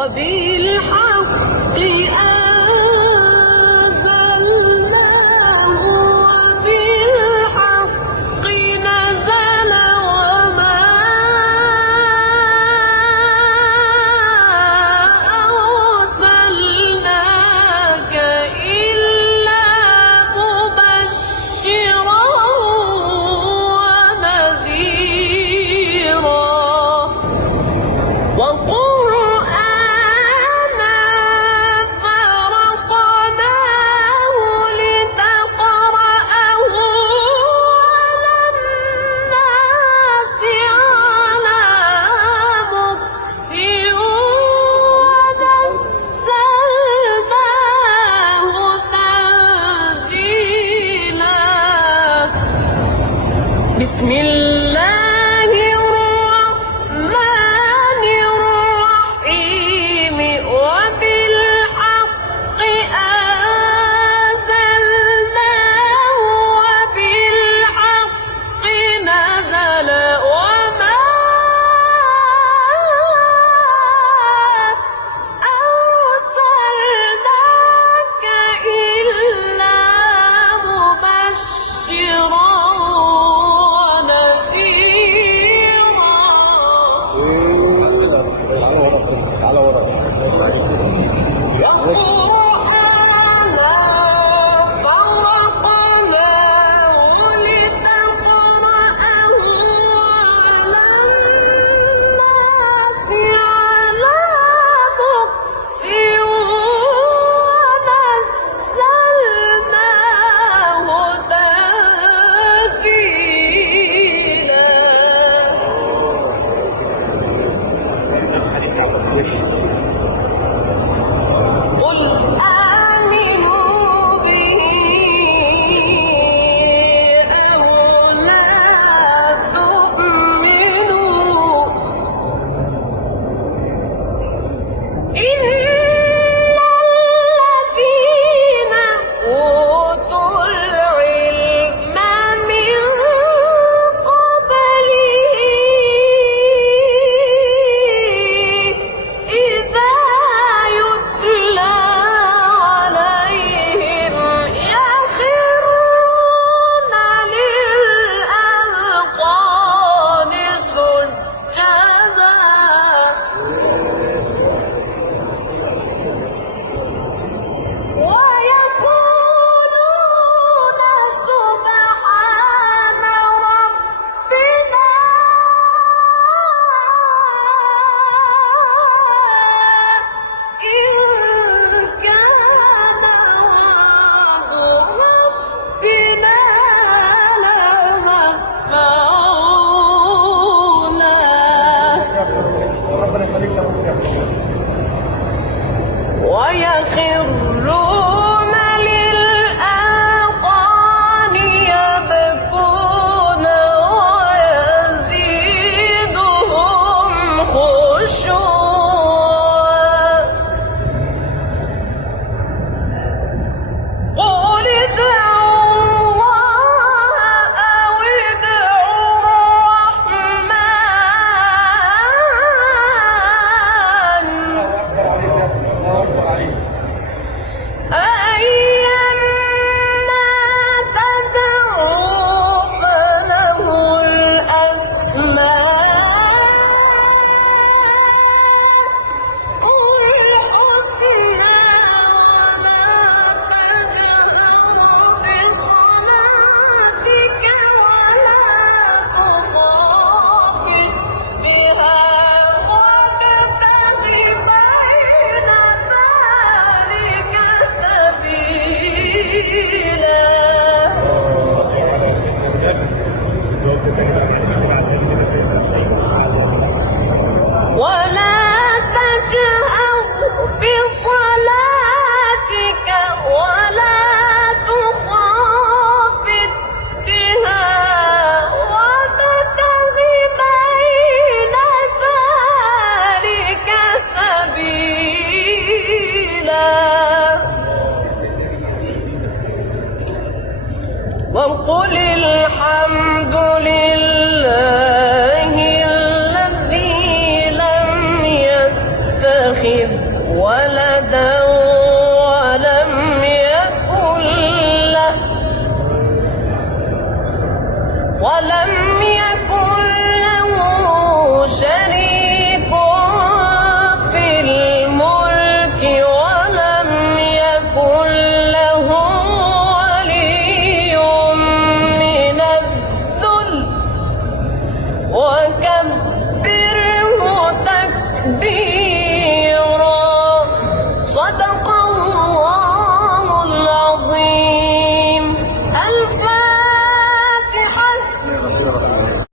وبالحق أنزلناه وبالحق نزل وما أرسلناك إلا مبشرا ونذيرا وقرآنا فرقناه لتقرأه على الناس على مكث ونزلناه تنزيلا بسم الله الرحمن الرحيم وبالحق أنزلناه وبالحق نزل وما أرسلناك إلا مبشرا قل آمنوا به أو لا تؤمنوا إن الذين أوتوا العلم من قبله إذا يتلى عليهم يخرون للأذقان سجدا ويقولون سبحان ربنا إن كان وعد ربنا لمفعولا ويخرون للأذقان يبكون ويزيدهم خشوعا قل ادعوا الله أو ادعوا الرحمن أيما تدعوا فله الأسماء الحسنى ولا تجهر بصلاتك ولا تخافت بها وابتغ بين ذلك سبيلا ولا تجهر بصلاتك ولا تخافت بها وابتغ بين ذلك سبيلا وقل الحمد لله الذي لم يتخذ ربي